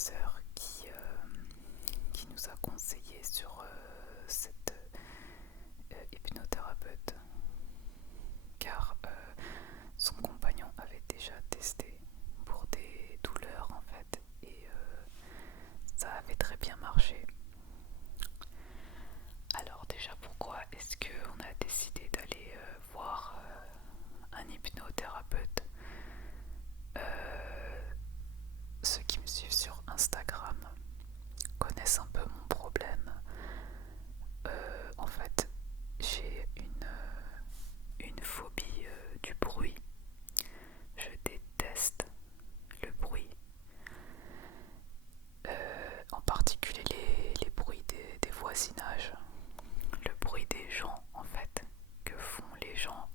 sœur qui nous a conseillé sur cette hypnothérapeute, car son compagnon avait déjà testé pour des douleurs en fait, et ça avait très bien marché. Alors déjà, pourquoi est-ce qu'on a décidé d'aller voir un hypnothérapeute? Ceux qui me suivent sur Instagram connaissent un peu mon problème. En fait, j'ai une phobie du bruit. Je déteste le bruit. En particulier les bruits des voisinages. Le bruit des gens, en fait, que font les gens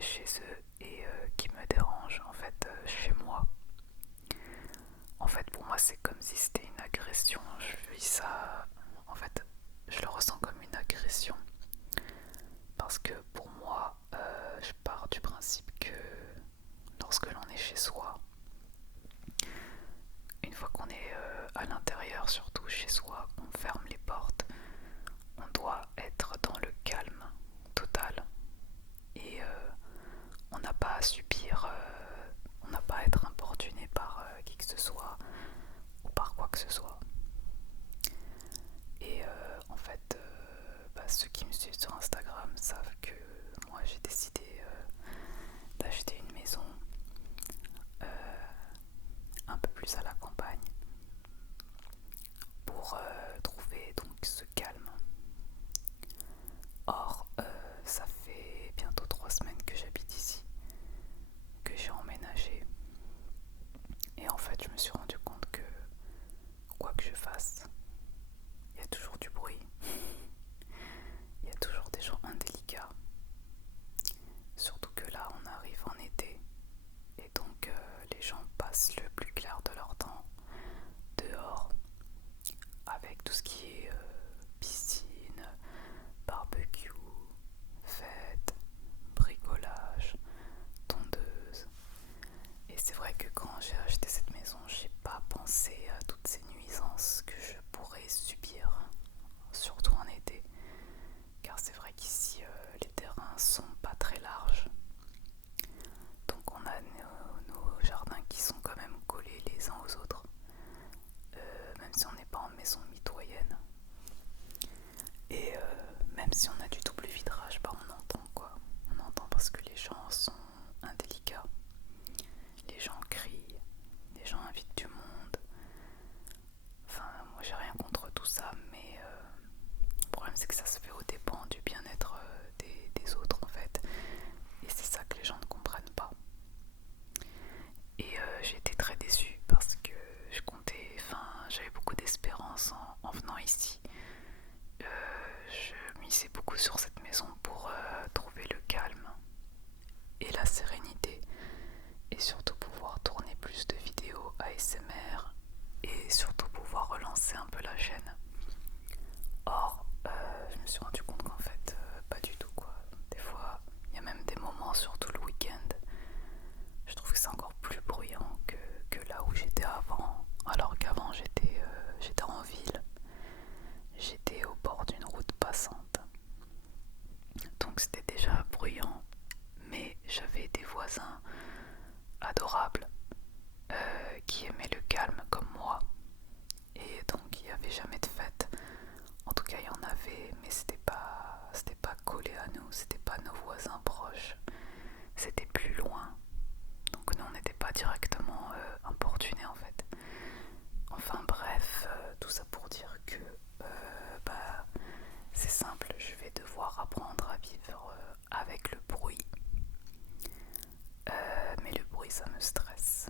chez eux et qui me dérangent, en fait, chez moi. En fait, pour moi, c'est comme si c'était une agression. Je vis ça, en fait, je le ressens comme une agression. Parce que pour moi, je pars du principe que lorsque l'on est chez soi, une fois qu'on est à l'intérieur, surtout chez soi, on ferme les portes, on doit être dans le calme total. Et on n'a pas à subir, on n'a pas à être importuné par qui que ce soit ou par quoi que ce soit. Et en fait, ceux qui me suivent sur Instagram savent que moi j'ai décidé d'acheter une maison un peu plus à la campagne pour trouver donc ce calme. Or, ça fait bientôt 3 semaines que j'habite ici, que j'ai emménagé, et en fait je me suis rendu compte que quoi que je fasse, il y a toujours du bruit, il y a toujours des gens indélicats, surtout que là on arrive en été, et donc les gens passent le plus clair de leur temps dehors, avec tout ce qui est piscine, barbecue, fête, bricolage, tondeuse. Et c'est vrai que quand j'ai acheté cette maison, j'ai pas pensé à toutes ces nuisances que je pourrais subir, surtout en été, car c'est vrai qu'ici les terrains sont pas très larges, donc on a nos jardins qui sont quand même collés les uns aux autres, même si on n'est pas en maison mitoyenne. Et même si on a du double vitrage, on entend quoi. On entend parce que les gens sont indélicats. Les gens crient, les gens invitent du monde. Enfin, moi j'ai rien contre tout ça, mais le problème c'est que ça se fait aux dépens du bien-être des autres en fait. Et c'est ça que les gens ne comprennent pas. Et j'ai été très déçue parce que j'avais beaucoup d'espérance en venant ici. Je misais beaucoup sur cette maison pour trouver le calme et la sérénité, et surtout pouvoir tourner plus de vidéos ASMR et surtout pouvoir relancer un peu la chaîne. Or, je me suis rendu compte qu'en fait, pas du tout quoi. Des fois, il y a même des moments, surtout le week-end, je trouve que c'est encore plus bruyant que là où j'étais avant. Alors qu'avant j'étais en ville, j'étais au bord d'une route passante. Donc c'était déjà bruyant, mais j'avais des voisins adorables qui aimaient le calme comme moi. Et donc il n'y avait jamais de fête. En tout cas il y en avait, mais c'était pas collé à nous, c'était pas nos voisins proches, c'était plus loin. Donc nous on n'était pas directement importunés en fait. Enfin bref, tout ça pour dire que c'est simple, je vais devoir apprendre à vivre avec le bruit. Mais le bruit ça me stresse.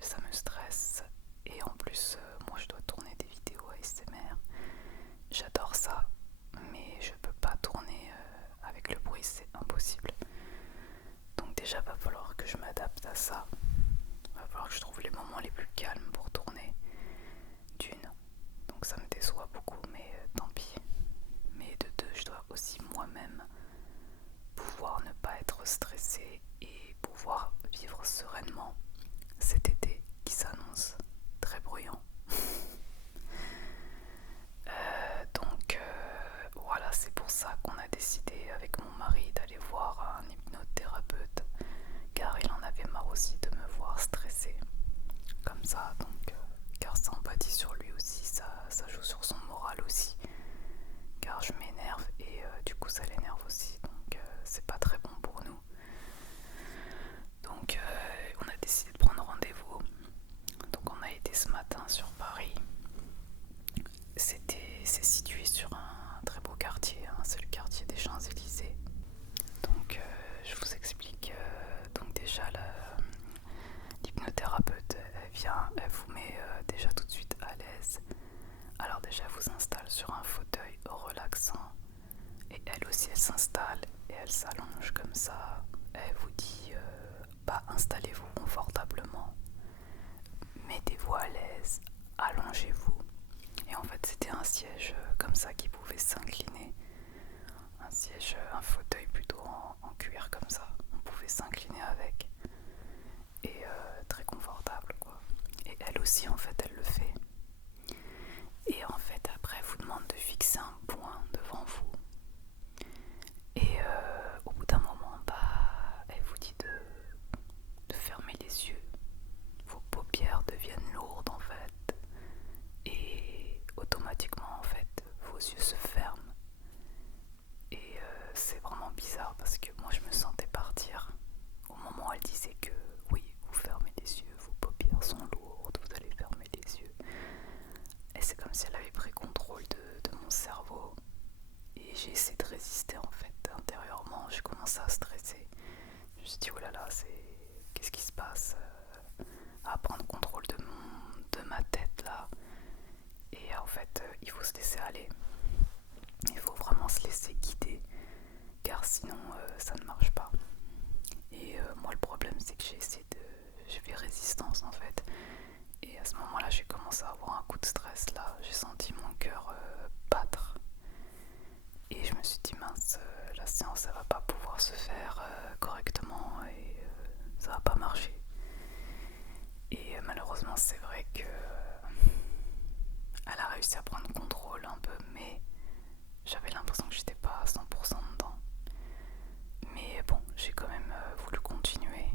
Ça me stresse, et en plus moi je dois tourner des vidéos ASMR. J'adore ça, mais je peux pas tourner avec le bruit, c'est impossible. Donc déjà va falloir que je m'adapte à ça. Va falloir que je trouve les moments les plus calmes pour tourner. D'une, donc ça me déçoit beaucoup, mais tant pis. Mais de deux, je dois aussi moi-même pouvoir ne pas être stressée et pouvoir vivre sereinement cet été qui s'annonce. vient, elle vous met déjà tout de suite à l'aise. Alors déjà elle vous installe sur un fauteuil relaxant et elle aussi elle s'installe et elle s'allonge comme ça. Elle vous dit installez-vous confortablement, mettez-vous à l'aise, allongez-vous. Et en fait c'était un siège comme ça qui pouvait s'incliner, un siège, un fauteuil plutôt en cuir comme ça, on pouvait s'incliner avec et très confortable quoi. Et elle aussi en fait elle le fait. Et en fait après elle vous demande de fixer un point devant vous. Et au bout d'un moment, elle vous dit de fermer les yeux. Vos paupières deviennent lourdes en fait. Et automatiquement en fait, vos yeux se ferment. Et c'est vraiment bizarre parce que moi je me sentais partir. Au moment où elle disait que oui, vous fermez les yeux, vos paupières sont lourdes, vous allez fermer les yeux. Et c'est comme si elle avait pris contrôle de mon cerveau. Et j'ai essayé de résister en fait. Intérieurement, j'ai commencé à stresser. Je me suis dit, oh là là, qu'est-ce qui se passe, à prendre contrôle de ma tête là. Et en fait, il faut se laisser aller. Il faut vraiment se laisser guider. Car sinon, ça ne marche pas. Et moi, le problème, c'est que j'ai fait résistance en fait. Et à ce moment-là, j'ai commencé à avoir un coup de stress là. J'ai senti mon cœur battre. Et je me suis dit mince, la séance elle va pas pouvoir se faire correctement et ça va pas marcher. Et malheureusement c'est vrai que elle a réussi à prendre contrôle un peu, mais j'avais l'impression que j'étais pas à 100% dedans. Mais bon, j'ai quand même voulu continuer.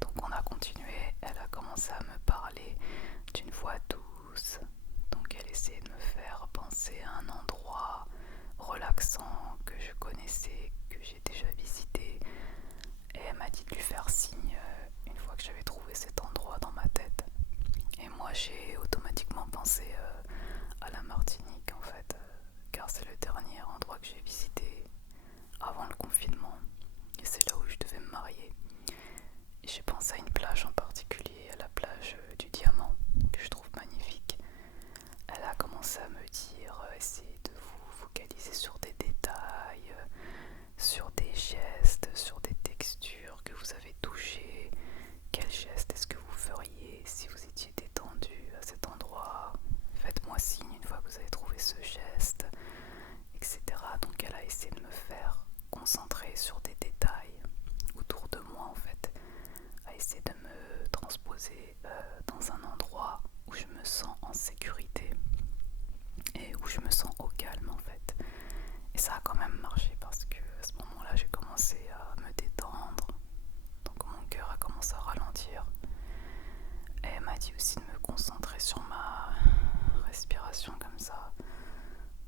Donc on a continué, elle a commencé à me parler d'une voix douce. Donc elle essayait de me faire penser à un endroit relaxant que je connaissais, que j'ai déjà visité. Et elle m'a dit de lui faire signe une fois que j'avais trouvé cet endroit dans ma tête. Et moi j'ai automatiquement pensé à la Martinique en fait, car c'est le dernier endroit que j'ai visité avant le confinement. Et c'est là où je devais me marier. Et j'ai pensé à une plage en particulier, à la plage du Diamant, que je trouve magnifique. Elle a commencé à me dire, essayez de vous focaliser sur des détails, sur des gestes, sur des textures que vous avez touchées. Quel geste est-ce que vous feriez si vous étiez détendu à cet endroit? Faites-moi signe une fois que vous avez trouvé ce geste, etc. Donc elle a essayé de me faire concentrer sur des détails autour de moi en fait, a essayé de me transposer dans un endroit où je me sens en sécurité et où je me sens au calme en fait. Et ça a quand même marché parce que à ce moment-là j'ai commencé à me détendre, donc mon cœur a commencé à ralentir. Et elle m'a dit aussi de me concentrer sur ma respiration comme ça.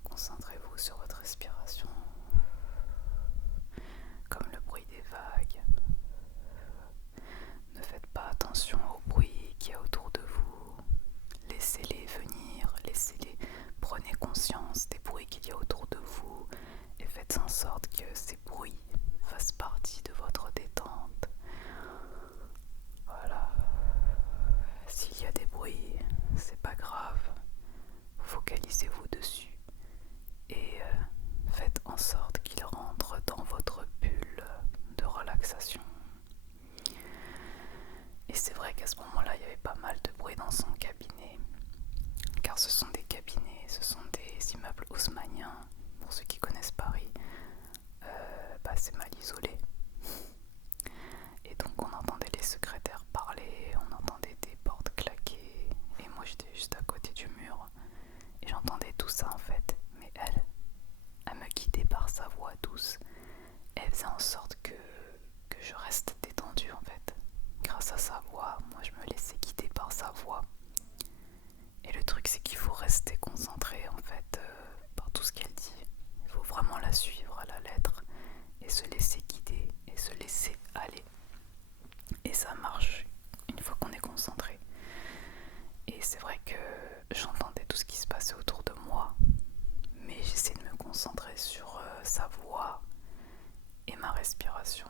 Concentrez-vous sur votre respiration, comme le bruit des vagues. Ne faites pas attention au bruit qu'il y a autour de vous. Laissez-les venir, laissez-les. Prenez conscience des bruits qu'il y a autour de vous et faites en sorte que ces bruits fassent partie de votre détente. Voilà. S'il y a des bruits, c'est pas grave. Focalisez-vous dessus et faites en sorte qu'ils rentrent dans votre bulle de relaxation. Et c'est vrai qu'à ce moment-là, il y avait pas mal de bruit dans son cabinet, car ce sont des cabinets, ce sont des immeubles haussmanniens. Pour ceux qui connaissent Paris, c'est mal isolé. Et donc on entendait les secrétaires parler, on entendait des portes claquer, et moi j'étais juste à côté du mur, et j'entendais tout ça en fait. Mais elle me guidait par sa voix douce, elle faisait en sorte que je reste détendue en fait. Grâce à sa voix, moi je me laissais guider par sa voix. Et le truc c'est qu'il faut rester concentré en fait par tout ce qu'elle dit. Il faut vraiment la suivre à la lettre et se laisser guider et se laisser aller. Et ça marche une fois qu'on est concentré. Et c'est vrai que j'entendais tout ce qui se passait autour de moi, mais j'essayais de me concentrer sur sa voix et ma respiration,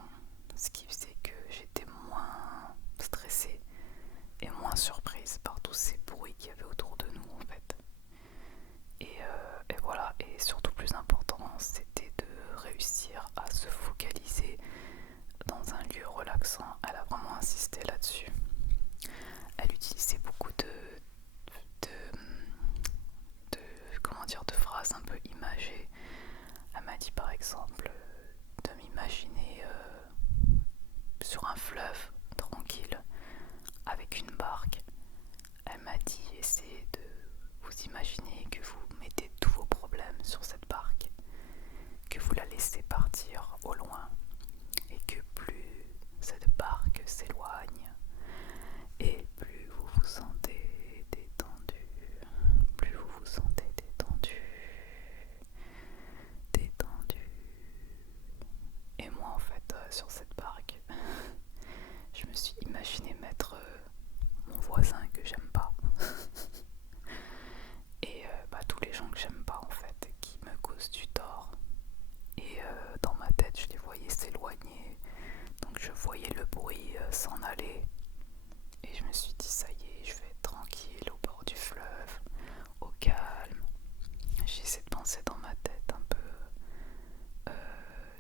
ce qui faisait que j'étais moins stressée et moins insisté là-dessus. Elle utilisait beaucoup de phrases un peu imagées. Elle m'a dit par exemple de m'imaginer sur un fleuve tranquille avec une barque. Elle m'a dit essayez de vous imaginer que vous mettez tous vos problèmes sur cette barque, que vous la laissez partir au loin et que plus cette barque s'éloigne et plus vous vous sentez détendu, plus vous vous sentez détendu. Et moi en fait sur cette barque, je me suis imaginé mettre mon voisin que j'aime pas et tous les gens que j'aime pas en fait, qui me causent du tort. Et dans ma tête je les voyais s'éloigner, donc je voyais le bruit s'en aller. Et je me suis dit ça y est, je vais être tranquille au bord du fleuve, au calme. J'ai essayé de penser dans ma tête un peu,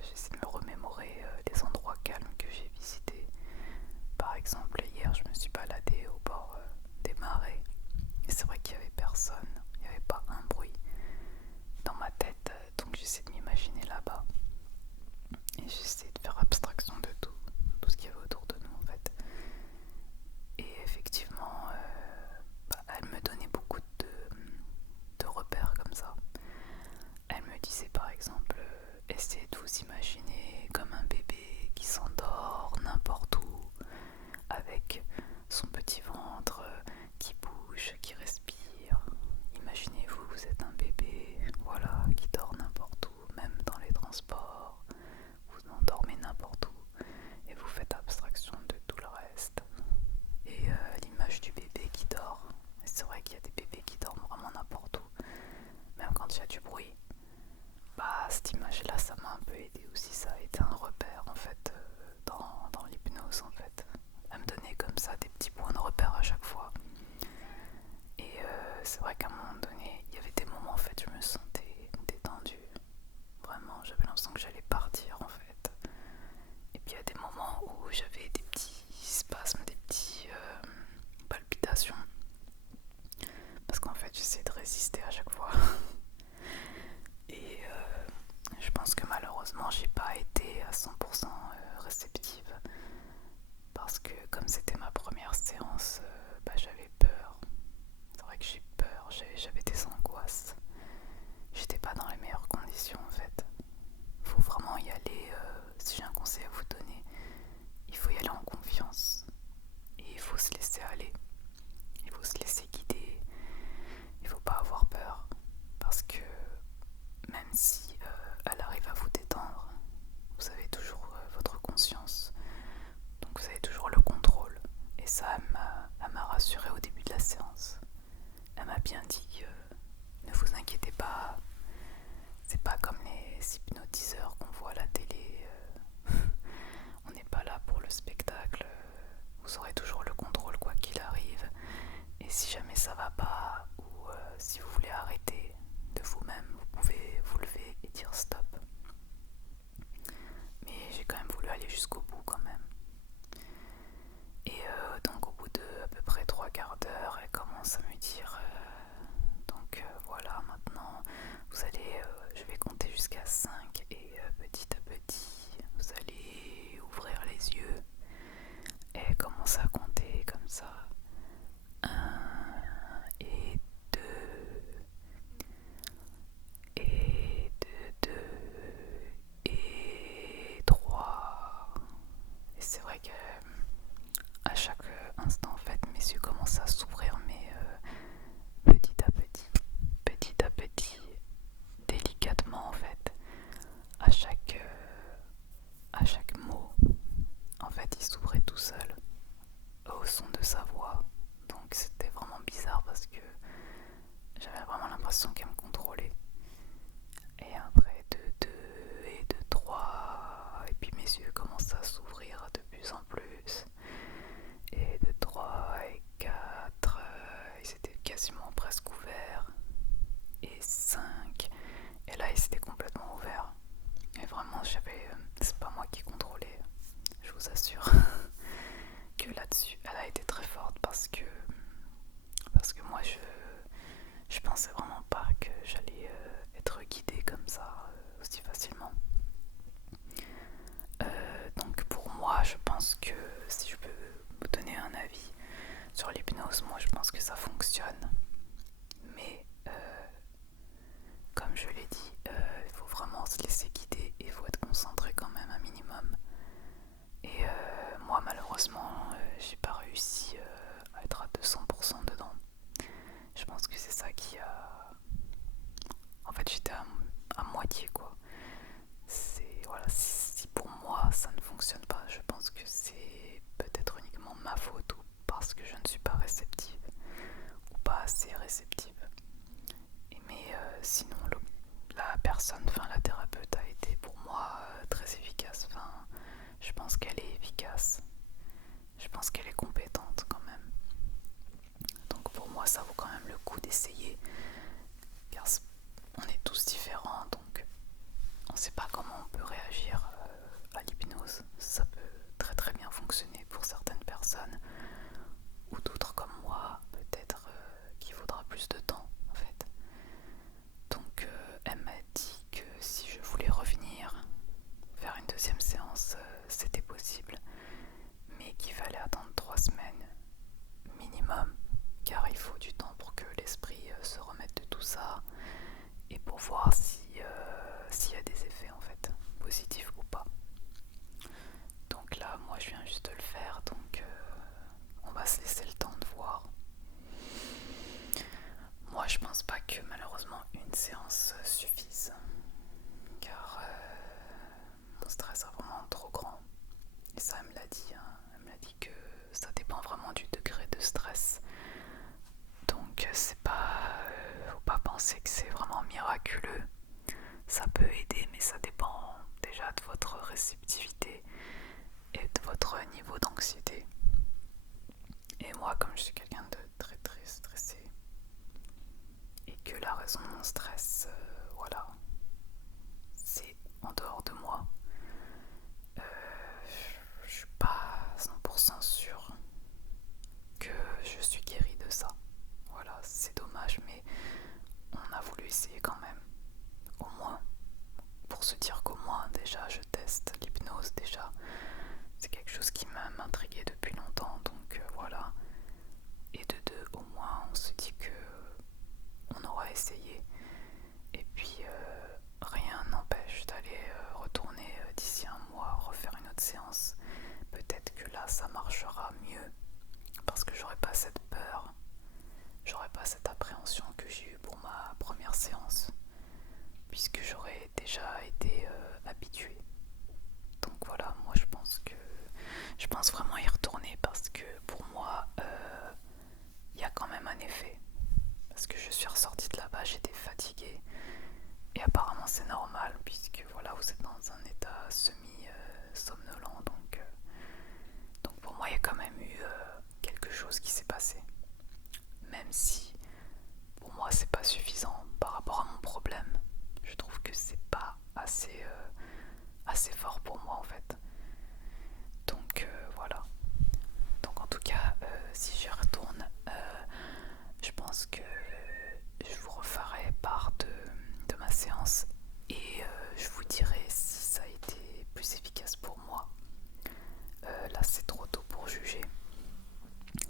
j'ai essayé de me remémorer les endroits calmes que j'ai visités. Par exemple hier je me suis baladée au bord des marais et c'est vrai qu'il n'y avait personne, il n'y avait pas un bruit dans ma tête, donc j'essaie de m'imaginer là-bas et j'essaie de faire abstraction de tout ce qu'il y avait autour de nous en fait. Et effectivement elle me donnait beaucoup de repères comme ça. Elle me disait par exemple essayez de vous imaginer comme un bébé qui s'endort n'importe où avec son petit ventre qui bouge, qui respire. Imaginez-vous, vous êtes un bébé, voilà, qui dort n'importe où, même dans les transports. Vous endormez n'importe où et vous faites abstraction de tout le reste. Et l'image du bébé qui dort, c'est vrai qu'il y a des bébés qui dorment vraiment n'importe où, même quand il y a du bruit. Cette image-là, ça m'a un peu aidé aussi, ça a été un repère en fait dans l'hypnose en fait. Elle me donnait comme ça des petits points de repère à chaque fois. Et c'est vrai qu'à un moment donné, il y avait des moments en fait, je me sentais détendue. Vraiment, j'avais l'impression que j'allais partir en fait. Et puis il y a des moments où j'avais des petits spasmes, des petits palpitations. Parce qu'en fait, j'essayais de résister à chaque fois. Et je pense que malheureusement, j'ai pas été à 100% réceptive. Parce que comme c'était ma première séance, j'avais peur. C'est vrai que j'ai peur, j'avais des angoisses. J'étais pas dans les meilleures conditions en fait. Faut vraiment y aller, si j'ai un conseil à vous donner, il faut y aller en confiance. Et il faut se laisser aller. Il faut se laisser guider. Il faut pas avoir peur. Parce que même si elle arrive à vous détendre, vous avez toujours votre conscience. Donc vous avez toujours le contrôle. Et ça, elle m'a rassurée au début de la séance. Elle m'a bien dit ne vous inquiétez pas, c'est pas comme les hypnotiseurs qu'on voit à la télé. On n'est pas là pour le spectacle. Vous aurez toujours le contrôle quoi qu'il arrive. Et si jamais ça va pas ou si vous voulez arrêter de vous-même, vous pouvez vous lever et dire stop. Mais j'ai quand même voulu aller jusqu'au bout quand même. Et donc au bout de à peu près 3/4 d'heure, elle commence à me dire voilà, maintenant vous allez, je vais compter jusqu'à 5 et petit à petit vous allez ouvrir les yeux. Et elle commence à compter comme ça. 1 et 2 et 2 et 3. Et c'est vrai que à chaque instant en fait mes yeux commencent à s'ouvrir, mais petit à petit, délicatement en fait, à chaque mot en fait il s'ouvrait tout seul. là-dessus, elle a été très forte parce que moi je pensais vraiment pas que j'allais être guidée comme ça aussi facilement. Donc pour moi, je pense que si je peux vous donner un avis sur l'hypnose, moi je pense que ça fonctionne. Mais comme je l'ai dit, il faut vraiment se laisser guider et il faut être concentré quand même un minimum. Et moi malheureusement, j'ai pas réussi à être à 200% dedans. Je pense que c'est ça qui a... En fait j'étais à moitié quoi. Voilà, si pour moi ça ne fonctionne pas, je pense que c'est peut-être uniquement ma faute ou parce que je ne suis pas réceptive ou pas assez réceptive. Mais sinon la personne, la thérapeute a été pour moi très efficace. Je pense qu'elle est efficace. Je pense qu'elle est compétente quand même. Donc pour moi ça vaut quand même le coup d'essayer. Car on est tous différents, donc on ne sait pas comment on peut réagir à l'hypnose. Ça peut très très bien fonctionner pour certaines personnes ou d'autres comme moi, peut-être qu'il faudra plus de temps en fait. Donc elle m'a dit que si je voulais revenir faire une deuxième séance, c'était possible, mais qu'il fallait attendre 3 semaines minimum, car il faut du temps pour que l'esprit se remette de tout ça et pour voir s'il y a des effets en fait, positifs ou pas. Donc là, moi je viens juste de le faire, donc on va se laisser le temps de voir. Moi je pense pas que malheureusement une séance suffise, car mon stress est vraiment trop grand. Et ça elle me l'a dit, hein. Elle me l'a dit que ça dépend vraiment du degré de stress. Donc c'est pas... faut pas penser que c'est vraiment miraculeux. Ça peut aider, mais ça dépend déjà de votre réceptivité et de votre niveau d'anxiété. Et moi, comme je suis quelqu'un de très très stressé, et que la raison de mon stress, voilà, c'est en dehors de moi, je suis pas 100% sûre que je suis guérie de ça. Voilà, c'est dommage, mais on a voulu essayer quand même. Au moins, pour se dire qu'au moins déjà je teste l'hypnose déjà. C'est quelque chose qui m'intriguait depuis longtemps, donc voilà. Et de deux, au moins on se dit que on aura essayé. Et puis rien n'empêche d'aller retourner d'ici un mois, refaire une autre séance. Peut-être que là ça marchera mieux, parce que j'aurai pas cette peur, j'aurai pas cette appréhension que j'ai eue pour ma première séance, puisque j'aurais déjà été habituée. Donc voilà, moi je pense vraiment y retourner, parce que pour moi il y a quand même un effet, parce que je suis ressortie de là-bas, j'étais fatiguée et apparemment c'est normal, puisque voilà, vous êtes dans un état semi somnolent, donc pour moi il y a quand même eu quelque chose qui s'est passé, même si pour moi c'est pas suffisant par rapport à mon problème. Je trouve que c'est pas assez fort pour moi en fait. Donc voilà. Donc en tout cas, si j'y retourne, je pense que je vous referai part de ma séance et je vous dirai si ça a été plus efficace pour moi. Là c'est trop tôt pour juger,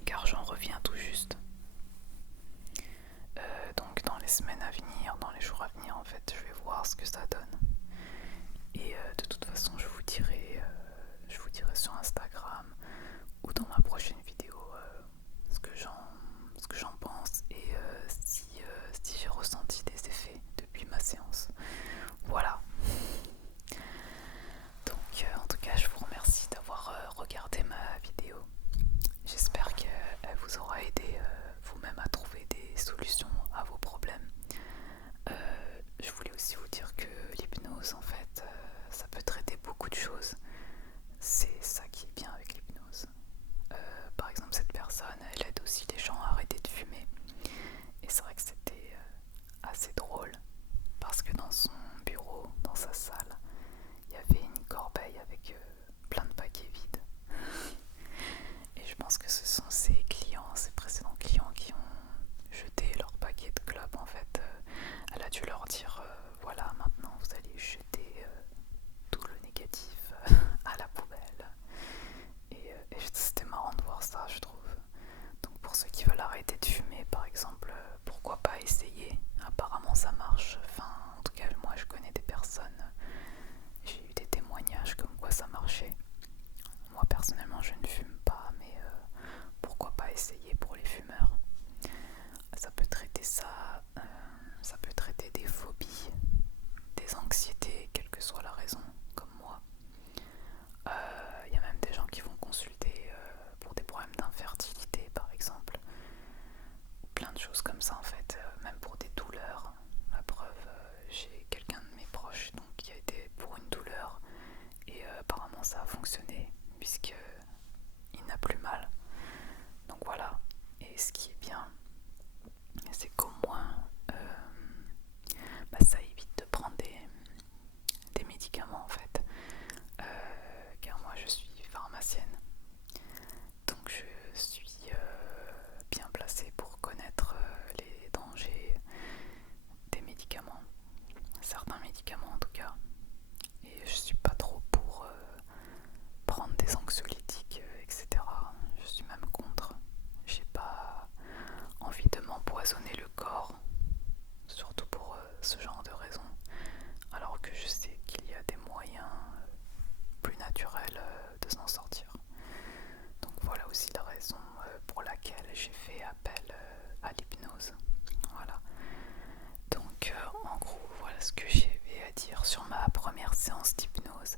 car j'en reviens tout juste. Donc dans les semaines à venir, dans les jours à venir en fait, je vais voir ce que ça donne. Et de toute façon je vous dirai sur Instagram ou dans ma prochaine vidéo ce que j'en pense et si j'ai ressenti des effets depuis ma séance. Voilà. Donc en tout cas je vous remercie d'avoir regardé ma vidéo. J'espère qu'elle vous aura aidé vous-même à trouver des solutions à vos problèmes. Je voulais aussi vous dire que l'hypnose en fait ça peut traiter beaucoup de choses. d'hypnose. Voilà. Donc en gros, voilà ce que j'avais à dire sur ma première séance d'hypnose.